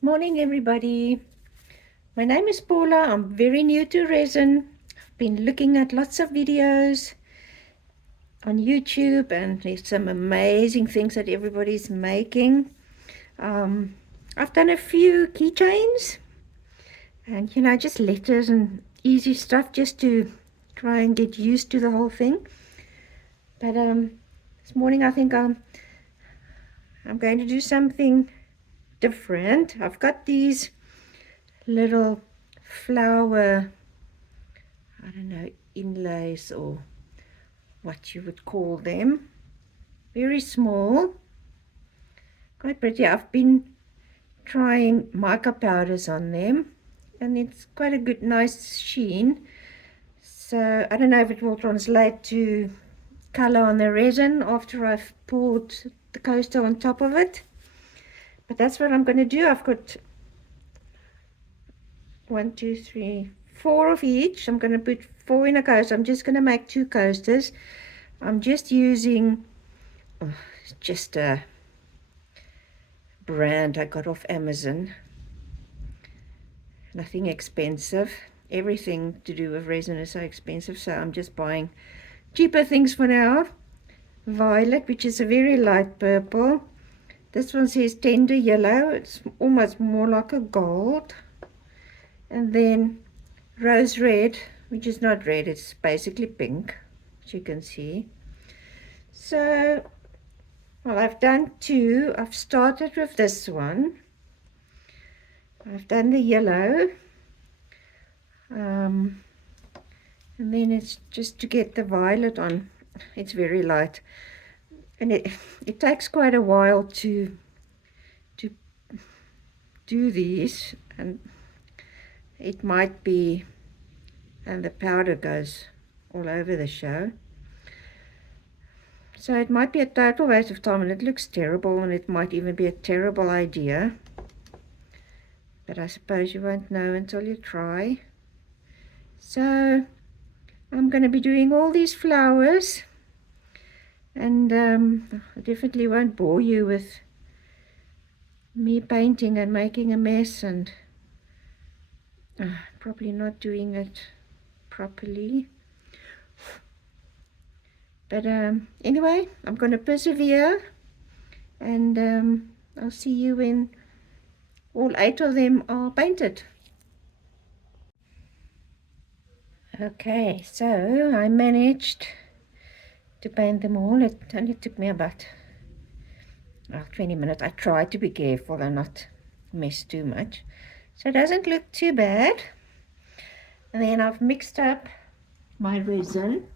Morning everybody. My name is Paula. I'm very new to resin. I've been looking at lots of videos on YouTube and there's some amazing things that everybody's making. Um, I've done a few keychains and just letters and easy stuff just to try and get used to the whole thing. But this morning I think I'm going to do something different. I've got these little flower, I don't know, inlays or what you would call them. Very small, quite pretty. I've been trying mica powders on them and it's quite a good, nice sheen. So I don't know if it will translate to color on the resin after I've poured the coaster on top of it. But that's what I'm going to do. I've got 1, 2, 3, 4 of each. I'm going to put 4 in a coaster. I'm just going to make 2 coasters. I'm just using just a brand I got off Amazon. Nothing expensive. Everything to do with resin is so expensive, so I'm just buying cheaper things for now. Violet, which is a very light purple. This one says tender yellow. It's almost more like a gold. And then rose red, which is not red, it's basically pink, as you can see. So, well, I've done 2. I've started with this one. I've done the yellow. And then it's just to get the violet on. It's very light. And it takes quite a while to do these. And it might be, and the powder goes all over the show. So it might be a total waste of time and it looks terrible and it might even be a terrible idea. But I suppose you won't know until you try. So I'm going to be doing all these flowers and I definitely won't bore you with me painting and making a mess and probably not doing it properly. But anyway, I'm going to persevere and I'll see you when all 8 of them are painted. Okay, so I managed to paint them all. It only took me about 20 minutes. I tried to be careful and not mess too much. So it doesn't look too bad. And then I've mixed up my resin.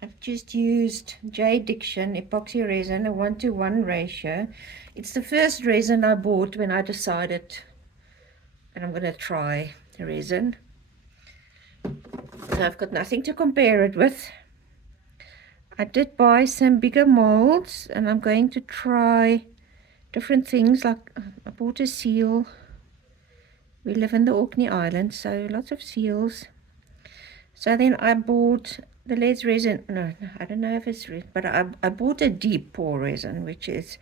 I've just used J. Diction epoxy resin, a 1:1 ratio. It's the first resin I bought when I decided that I'm going to try the resin. So I've got nothing to compare it with. I did buy some bigger molds and I'm going to try different things. Like I bought a seal. We live in the Orkney Islands, so lots of seals. So then I bought the lead resin. No, I don't know if it's red, but I bought a deep pour resin, which is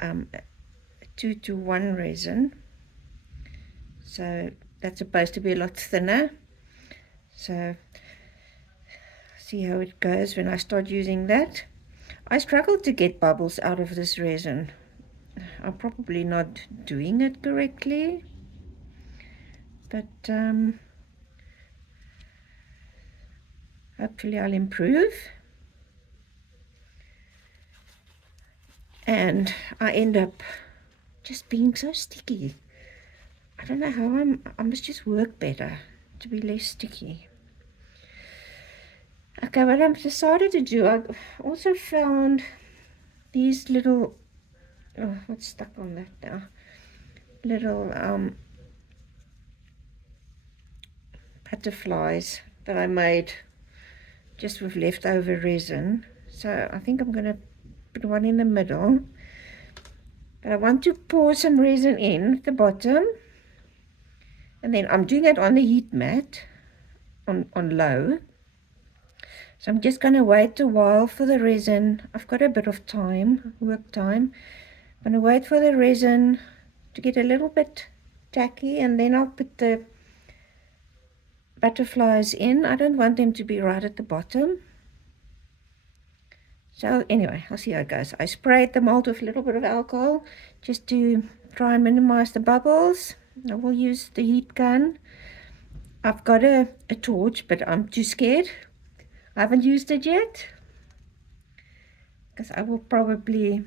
2:1 resin. So that's supposed to be a lot thinner. So see how it goes when I start using that. I struggled to get bubbles out of this resin. I'm probably not doing it correctly, but hopefully I'll improve. And I end up just being so sticky. I don't know how I must just work better to be less sticky. Okay, what I've decided to do, I also found these little, what's stuck on that now? Little butterflies that I made just with leftover resin. So I think I'm going to put one in the middle. But I want to pour some resin in at the bottom. And then I'm doing it on the heat mat, on low. So I'm just going to wait a while for the resin. I've got a bit of time, work time. I'm going to wait for the resin to get a little bit tacky, and then I'll put the butterflies in. I don't want them to be right at the bottom. So anyway, I'll see how it goes. I sprayed the mold with a little bit of alcohol just to try and minimize the bubbles. I will use the heat gun. I've got a torch, but I'm too scared. I haven't used it yet because I will probably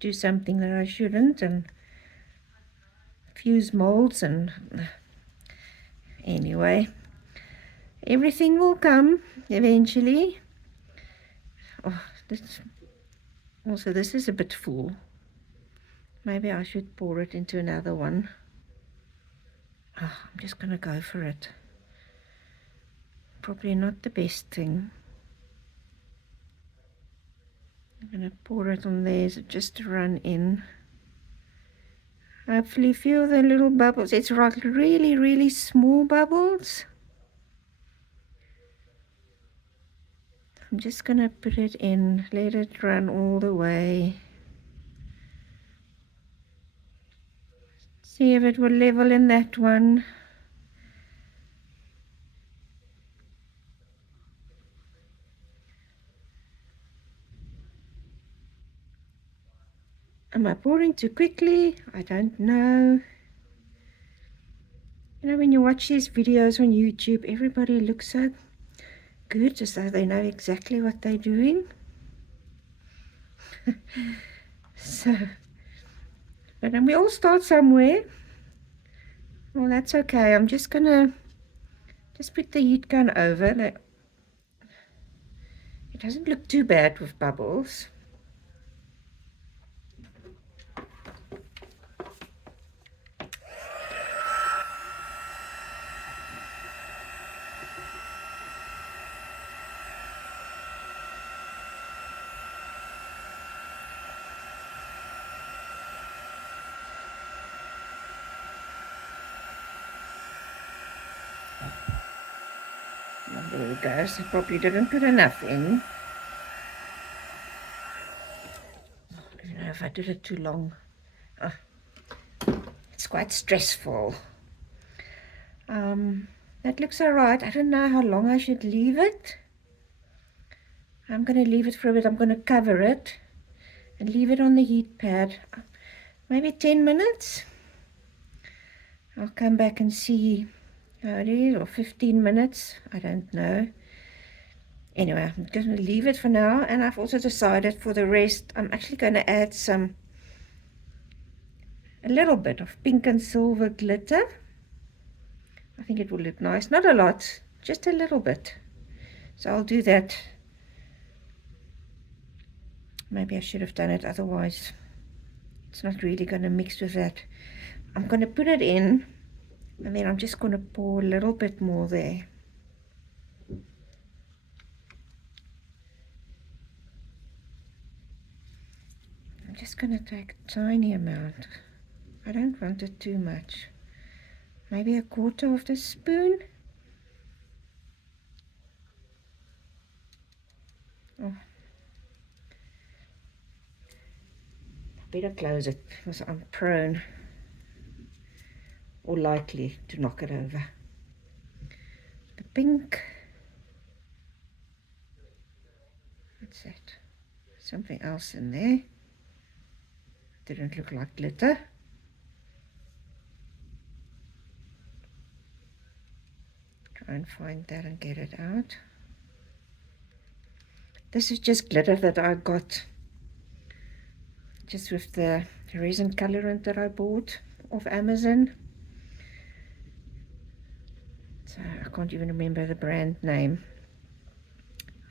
do something that I shouldn't and fuse molds, and anyway, everything will come eventually. Oh, this is a bit full. Maybe I should pour it into another one. Oh, I'm just gonna go for it. Probably not the best thing. I'm gonna pour it on there just to run in. Hopefully feel the little bubbles. It's like really, really small bubbles. I'm just gonna put it in, let it run all the way. See if it will level in that one. Am I pouring too quickly? I don't know. You know, when you watch these videos on YouTube, everybody looks so good, as though they know exactly what they're doing. So, but then we all start somewhere. Well, that's okay. I'm just gonna put the heat gun over. It doesn't look too bad with bubbles. There it goes. I probably didn't put enough in. I don't know if I did it too long. Oh, it's quite stressful. That looks alright. I don't know how long I should leave it. I'm going to leave it for a bit. I'm going to cover it and leave it on the heat pad. Maybe 10 minutes. I'll come back and see how it is, or 15 minutes. I don't know. Anyway, I'm going to leave it for now, and I've also decided for the rest, I'm actually going to add a little bit of pink and silver glitter. I think it will look nice. Not a lot, just a little bit. So I'll do that. Maybe I should have done it, otherwise it's not really going to mix with that. I'm going to put it in, and then I'm just going to pour a little bit more there. I'm just going to take a tiny amount. I don't want it too much. Maybe a quarter of the spoon. Oh. I better close it because I'm prone or likely to knock it over. The pink. What's that? Something else in there. Didn't look like glitter. Try and find that and get it out. This is just glitter that I got just with the resin colorant that I bought off Amazon. So I can't even remember the brand name.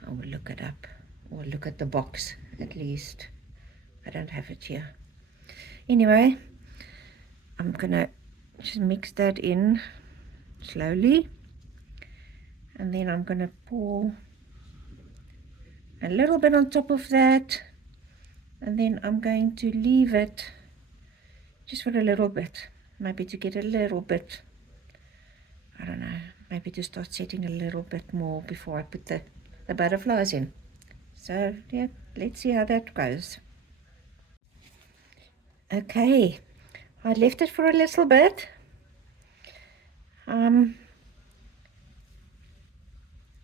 I will look it up, or look at the box at least. I don't have it here. Anyway, I'm gonna just mix that in slowly, and then I'm gonna pour a little bit on top of that, and then I'm going to leave it just for a little bit, maybe to get a little bit, I don't know, maybe to start setting a little bit more before I put the butterflies in. So yeah, let's see how that goes. Okay, I left it for a little bit.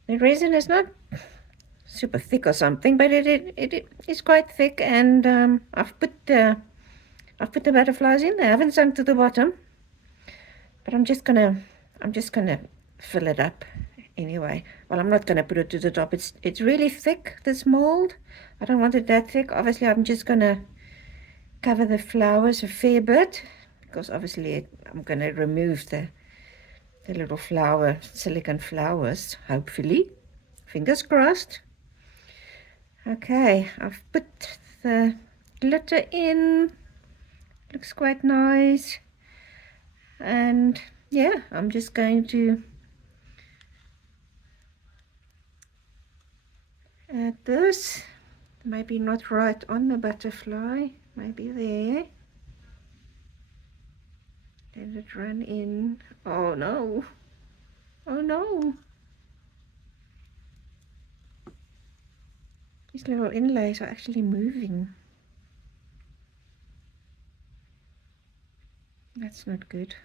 The resin is not super thick or something, but it is quite thick, and I've put the butterflies in. They haven't sunk to the bottom, but I'm just gonna fill it up anyway. Well, I'm not gonna put it to the top. It's really thick, this mold. I don't want it that thick. Obviously, I'm just gonna cover the flowers a fair bit, because obviously I'm gonna remove the little silicone flowers, hopefully. Fingers crossed. Okay, I've put the glitter in. Looks quite nice. And yeah, I'm just going to add this. Maybe not right on the butterfly, maybe there. Let it run in. Oh no. Oh no. These little inlays are actually moving. That's not good.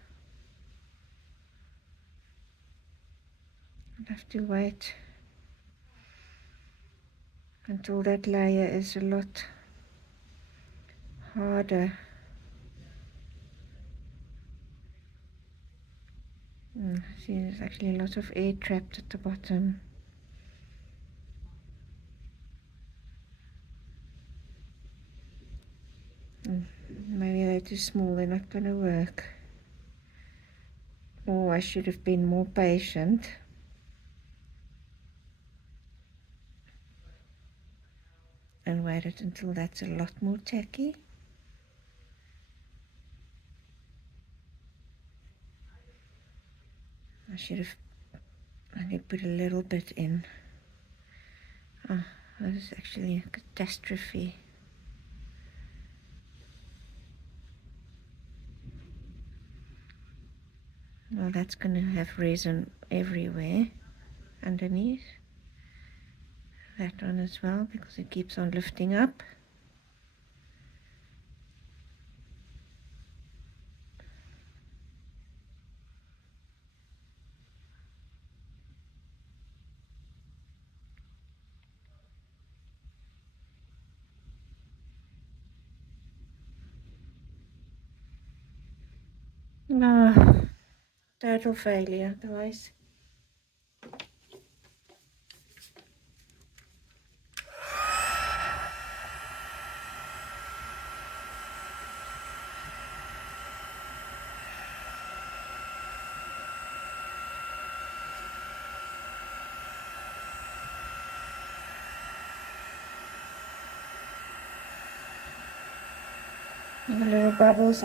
I'll have to wait until that layer is a lot harder. See, there's actually a lot of air trapped at the bottom. Maybe they're too small, they're not going to work. Or I should have been more patient. And waited until that's a lot more tacky. I should have only put a little bit in. Oh, that is actually a catastrophe. Well, that's going to have resin everywhere underneath. That one as well, because it keeps on lifting up. Ah, total failure, otherwise. The little bubbles,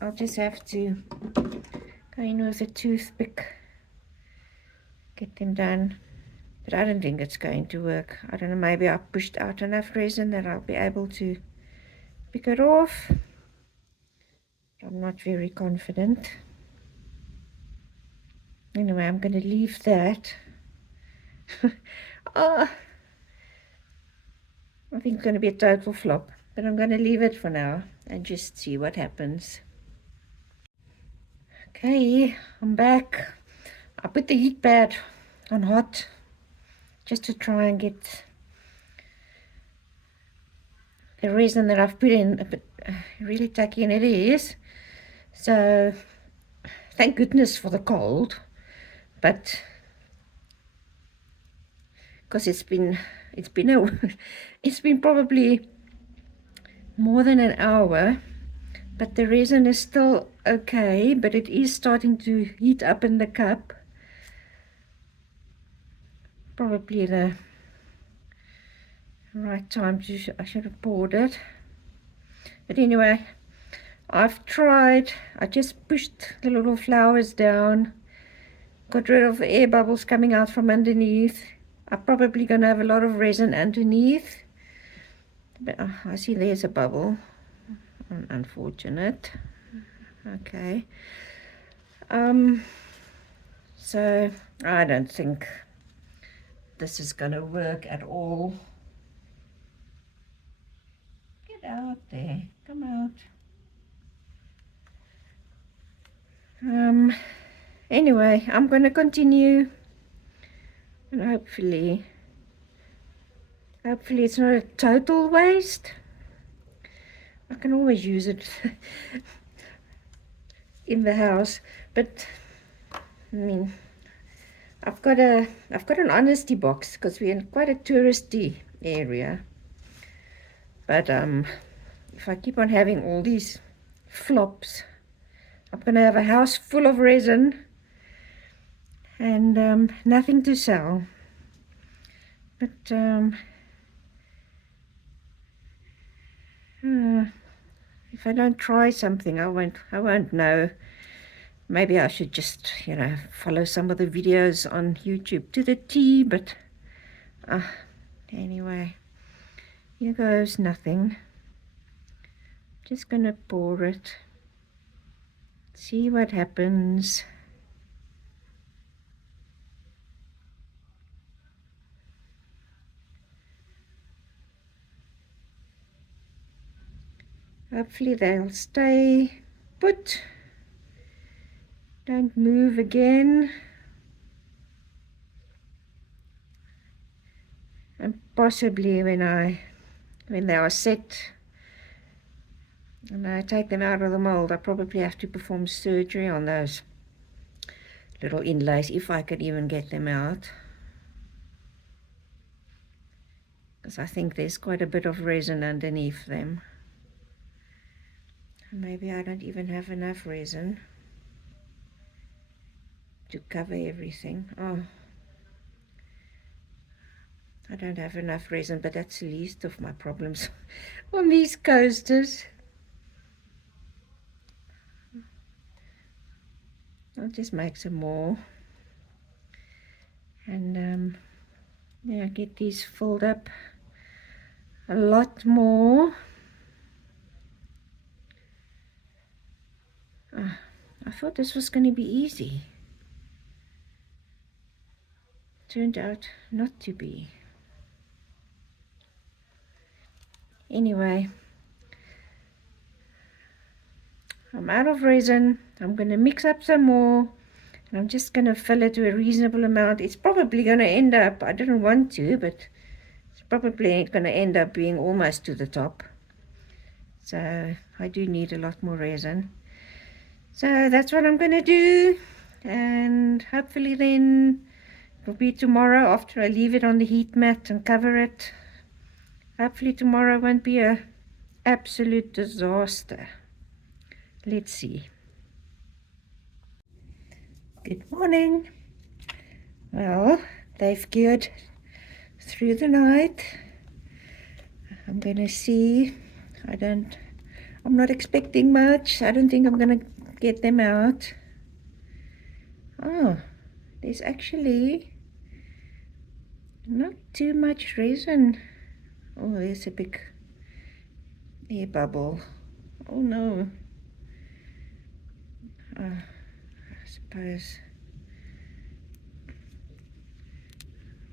I'll just have to go in with a toothpick, get them done. But I don't think it's going to work. I don't know, maybe I pushed out enough resin that I'll be able to pick it off. I'm not very confident. Anyway, I'm going to leave that. Oh, I think it's going to be a total flop, but I'm going to leave it for now and just see what happens. Okay, I'm back. I put the heat pad on hot just to try and get the resin that I've put in a bit really tacky, and it is. So thank goodness for the cold, but because it's been probably more than an hour, but the resin is still okay, but it is starting to heat up in the cup. Probably the right time I should have poured it. But anyway, I've tried. I just pushed the little flowers down, got rid of the air bubbles coming out from underneath. I'm probably going to have a lot of resin underneath. But I see there's a bubble. Unfortunate. Okay. So I don't think this is going to work at all. Get out there, come out. Anyway, I'm going to continue, and hopefully it's not a total waste. I can always use it in the house, but I mean, I've got an honesty box because we're in quite a touristy area. But if I keep on having all these flops, I'm going to have a house full of resin and nothing to sell. But if I don't try something, I won't know. Maybe I should just, follow some of the videos on YouTube to the T, but anyway, here goes nothing. Just gonna pour it, see what happens. Hopefully they'll stay put. Don't move again. And possibly when they are set and I take them out of the mold, I probably have to perform surgery on those little inlays, if I could even get them out. Because I think there's quite a bit of resin underneath them. And maybe I don't even have enough resin to cover everything. Oh, I don't have enough resin, but that's the least of my problems on these coasters. I'll just make some more and get these filled up a lot more. I thought this was going to be easy. Turned out not to be. Anyway, I'm out of resin. I'm going to mix up some more, and I'm just going to fill it to a reasonable amount. It's probably going to end up, I didn't want to, but it's probably going to end up being almost to the top. So I do need a lot more resin. So that's what I'm going to do, and hopefully then it'll be tomorrow after I leave it on the heat mat and cover it. Hopefully tomorrow won't be a absolute disaster. Let's see. Good morning. Well, they've cured through the night. I'm gonna see. I'm not expecting much. I don't think I'm gonna get them out. Oh, there's actually not too much resin. Oh, there's a big air bubble. Oh no. I suppose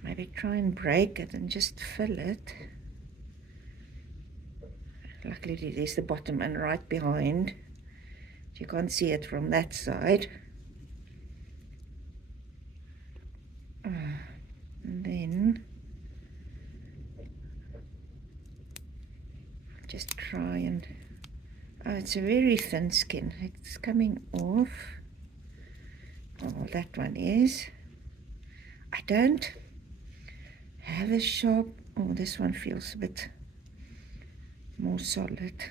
maybe try and break it and just fill it. Luckily there's the bottom and right behind. You can't see it from that side. And then just try and it's a very thin skin. It's coming off. Oh, that one is. I don't have a sharp. Oh, this one feels a bit more solid.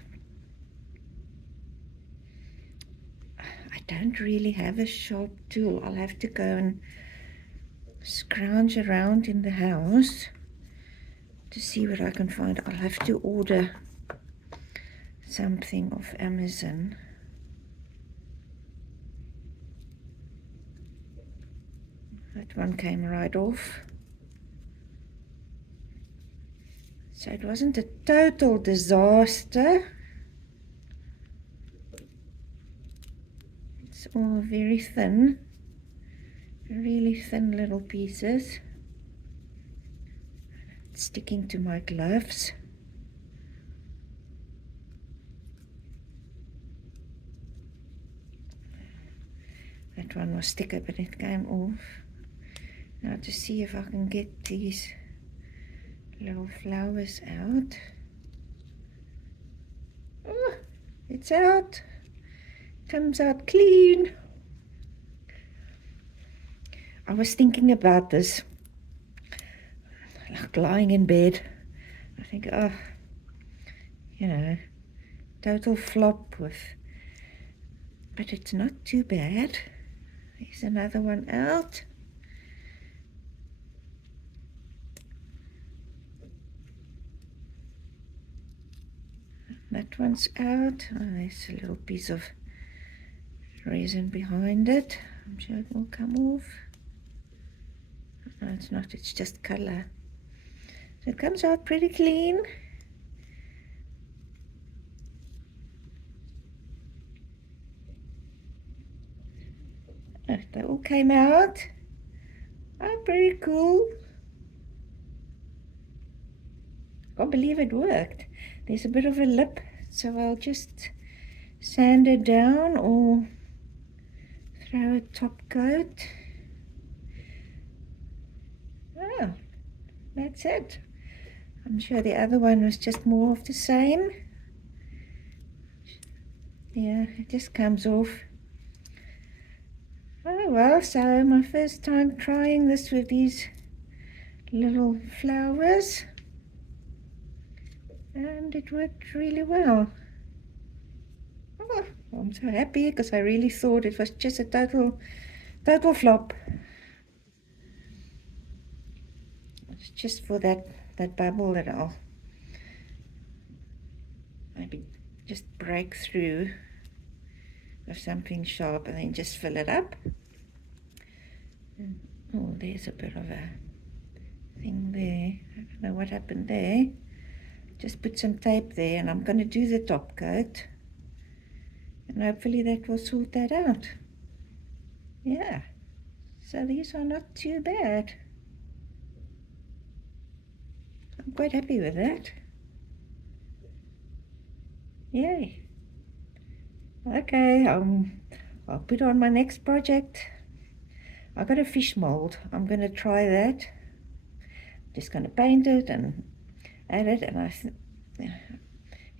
I don't really have a sharp tool. I'll have to go and scrounge around in the house to see what I can find. I'll have to order something off Amazon. That one came right off. So it wasn't a total disaster. It's all very thin. really thin little pieces. It's sticking to my gloves. That one was thicker, but it came off. Now to see if I can get these little flowers out. Oh, it's out. Comes out clean. I was thinking about this, like lying in bed. I think, oh, you know, total flop with, but it's not too bad. There's another one out. That one's out. Oh, there's a little piece of resin behind it. I'm sure it will come off. No, it's not, it's just color. So it comes out pretty clean. Oh, they all came out. Oh, pretty cool. Can't believe it worked. There's a bit of a lip, so I'll just sand it down or throw a top coat. Oh, that's it. I'm sure the other one was just more of the same. Yeah, it just comes off. Oh well, so my first time trying this with these little flowers, and it worked really well. Oh, I'm so happy because I really thought it was just a total flop. It's just for that bubble that I'll maybe just break through with something sharp and then just fill it up. Oh, there's a bit of a thing there. I don't know what happened there. Just put some tape there, and I'm going to do the top coat, and hopefully that will sort that out. Yeah, so these are not too bad. I'm quite happy with that. Yay. Okay, I'll put on my next project. I got a fish mold. I'm going to try that. Just going to paint it and add it, and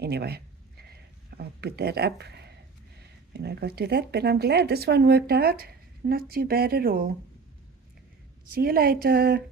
anyway, I'll put that up when I got to that. But I'm glad this one worked out. Not too bad at all. See you later.